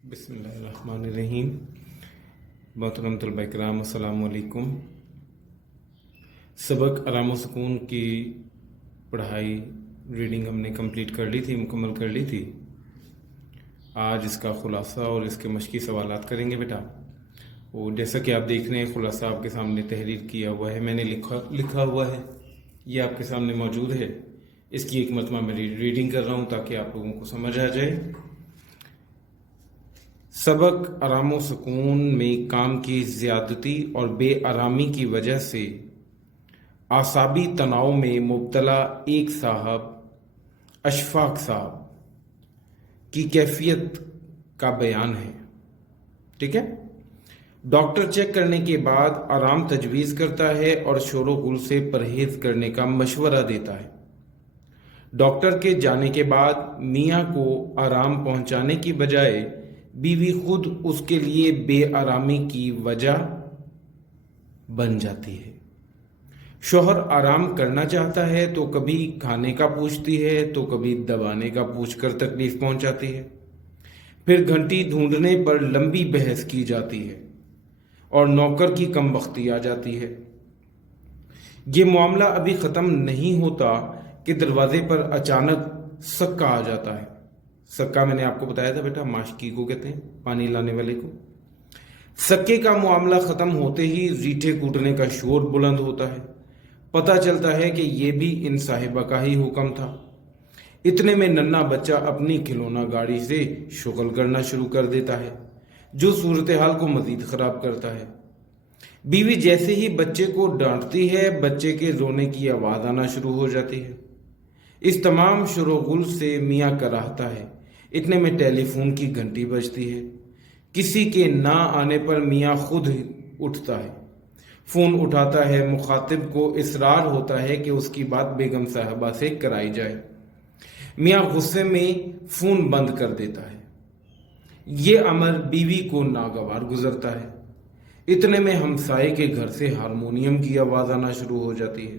बिस्मिल्लाहिर्रहमानिर्रहीम। मोहतरम तलबा इकराम, अस्सलामु अलैकुम। सबक आराम व सुकून की पढ़ाई रीडिंग हमने कंप्लीट कर ली थी, मुकम्मल कर ली थी। आज इसका ख़ुलासा और इसके मश्की सवालात करेंगे बेटा। और जैसा कि आप देख रहे हैं, ख़ुलासा आपके सामने तहरीर किया हुआ है, मैंने लिखा हुआ है, ये आपके सामने मौजूद है। इसकी एक मरतबा मैं रीडिंग कर रहा हूँ ताकि आप लोगों को समझ आ जाए। सबक आराम व सुकून में काम की ज़्यादती और बेआरामी की वजह से आसाबी तनाव में मुब्तला एक साहब अशफाक साहब की कैफियत का बयान है। ठीक है। डॉक्टर चेक करने के बाद आराम तजवीज़ करता है और शोर गुल से परहेज करने का मशवरा देता है। डॉक्टर के जाने के बाद मियाँ को आराम पहुंचाने की बजाय बीवी खुद उसके लिए बेआरामी की वजह बन जाती है। शौहर आराम करना चाहता है तो कभी खाने का पूछती है तो कभी दबाने का पूछकर तकलीफ पहुंचाती है। फिर घंटी ढूंढने पर लंबी बहस की जाती है और नौकर की कमबख्ती आ जाती है। ये मामला अभी ख़त्म नहीं होता कि दरवाजे पर अचानक सक्का आ जाता है। सक्का मैंने आपको बताया था बेटा, माशकी को कहते हैं, पानी लाने वाले को। सक्के का मामला ख़त्म होते ही रीठे कूटने का शोर बुलंद होता है। पता चलता है कि यह भी इन साहिबा का ही हुक्म था। इतने में नन्हा बच्चा अपनी खिलौना गाड़ी से शुगल करना शुरू कर देता है, जो सूरत हाल को मजीद ख़राब करता है। बीवी जैसे ही बच्चे को डांटती है, बच्चे के रोने की आवाज़ आना शुरू हो जाती है। इस तमाम शोरगुल से मियाँ कराहता है। इतने में टेलीफोन की घंटी बजती है। किसी के ना आने पर मियाँ खुद उठता है, फ़ोन उठाता है। मुखातिब को इसरार होता है कि उसकी बात बेगम साहबा से कराई जाए। मियाँ गुस्से में फ़ोन बंद कर देता है। ये अमर बीवी को नागवार गुजरता है। इतने में हमसाये के घर से हारमोनियम की आवाज़ आना शुरू हो जाती है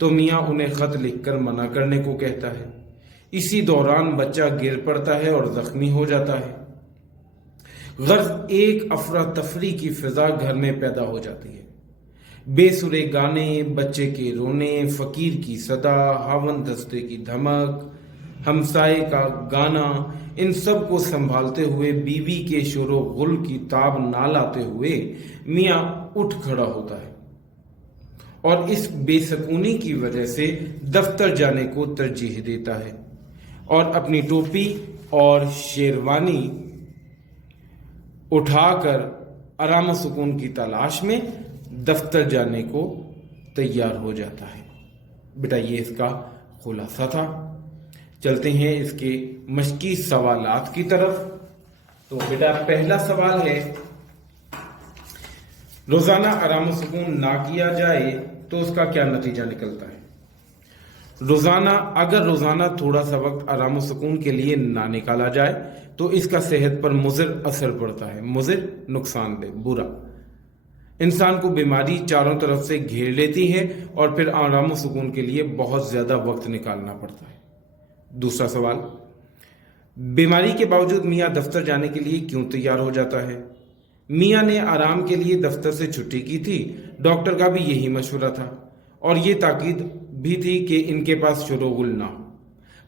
तो मियाँ उन्हें ख़त लिखकर मना करने को कहता है। इसी दौरान बच्चा गिर पड़ता है और ज़ख्मी हो जाता है। गर्ज एक अफरा तफरी की फिजा घर में पैदा हो जाती है। बेसुरे गाने, बच्चे के रोने, फ़कीर की सदा, हावन दस्ते की धमक, हमसाये का गाना, इन सब को संभालते हुए बीवी के शोरो गुल की ताब ना लाते हुए मियाँ उठ खड़ा होता है और इस बेसकूनी की वजह से दफ्तर जाने को तरजीह देता है और अपनी टोपी और शेरवानी उठाकर आराम व सुकून की तलाश में दफ्तर जाने को तैयार हो जाता है। बेटा ये इसका खुलासा था। चलते हैं इसके मश्की सवालात की तरफ। तो बेटा पहला सवाल है, रोजाना आराम व सुकून ना किया जाए तो उसका क्या नतीजा निकलता है? अगर रोजाना थोड़ा सा वक्त आराम व सुकून के लिए ना निकाला जाए तो इसका सेहत पर मुज़िर असर पड़ता है। मुज़िर नुकसानदेह, बुरा। इंसान को बीमारी चारों तरफ से घेर लेती है और फिर आराम व सुकून के लिए बहुत ज्यादा वक्त निकालना पड़ता है। दूसरा सवाल, बीमारी के बावजूद मियाँ दफ्तर जाने के लिए क्यों तैयार हो जाता है? मियाँ ने आराम के लिए दफ्तर से छुट्टी की थी। डॉक्टर का भी यही मशवरा था और ये ताकीद भी थी कि इनके पास शोरगुल ना हो।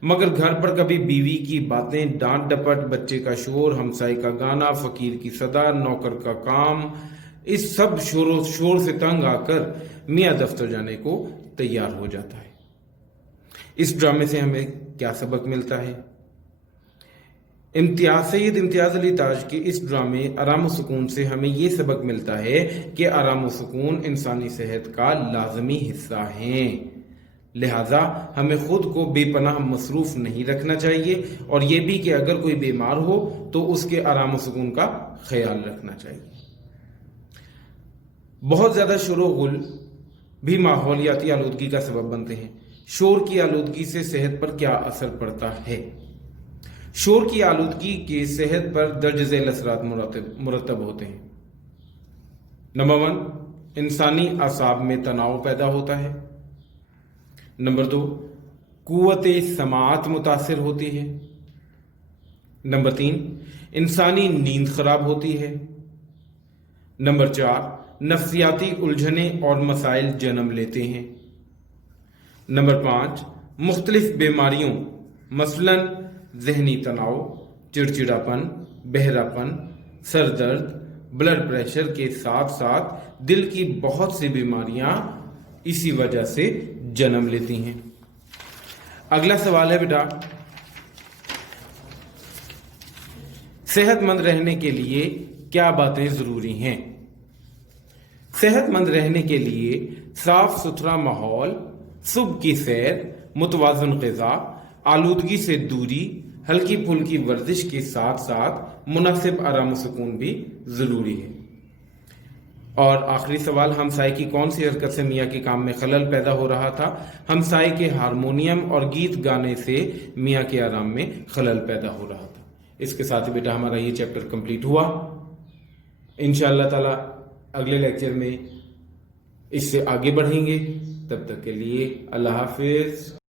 मगर घर पर कभी बीवी की बातें, डांट डपट, बच्चे का शोर, हमसाये का गाना, फकीर की सदा, नौकर का काम, इस सब शोर से तंग आकर मियाँ दफ्तर जाने को तैयार हो जाता है। इस ड्रामे से हमें क्या सबक मिलता है? सैयद इम्तियाज अली ताज के इस ड्रामे आराम व सुकून से हमें ये सबक मिलता है कि आराम व सुकून इंसानी सेहत का लाजमी हिस्सा है। लिहाजा हमें खुद को बेपनाह मसरूफ नहीं रखना चाहिए और ये भी कि अगर कोई बीमार हो तो उसके आराम व सुकून का ख्याल रखना चाहिए। बहुत ज़्यादा शोर व गुल भी माहौलियाती आलूदगी का सबब बनते हैं। शोर की आलूदगी से सेहत पर क्या असर पड़ता है? शोर की आलूदगी के सेहत पर दर्ज झेल असरात मुरतब होते हैं। नंबर 1, इंसानी आसाब में तनाव पैदा होता है। नंबर 2, कुव्वत समाअत मुतासिर होती है। नंबर 3, इंसानी नींद खराब होती है। नंबर 4, नफ्सियाती उलझनें और मसाइल जन्म लेते हैं। नंबर 5, मुख्तलिफ बीमारियों मसलन जहनी तनाव, चिड़चिड़ापन, बहरापन, सर दर्द, ब्लड प्रेशर के साथ साथ दिल की बहुत सी बीमारियां इसी वजह से जन्म लेती हैं। अगला सवाल है बेटा, सेहतमंद रहने के लिए क्या बातें जरूरी हैं? सेहतमंद रहने के लिए साफ सुथरा माहौल, सुबह की सैर, मुतवाज़न ग़िज़ा, आलूदगी से दूरी, हल्की फुल्की वर्जिश के साथ साथ मुनासिब आराम व सुकून भी ज़रूरी है। और आखिरी सवाल, हमसाये की कौन सी हरकत से मियाँ के काम में खलल पैदा हो रहा था? हमसाये के हारमोनियम और गीत गाने से मियाँ के आराम में खलल पैदा हो रहा था। इसके साथ ही बेटा हमारा ये चैप्टर कंप्लीट हुआ। इंशाअल्लाह ताला अगले लेक्चर में इससे आगे बढ़ेंगे। तब तक के लिए अल्लाह हाफिज।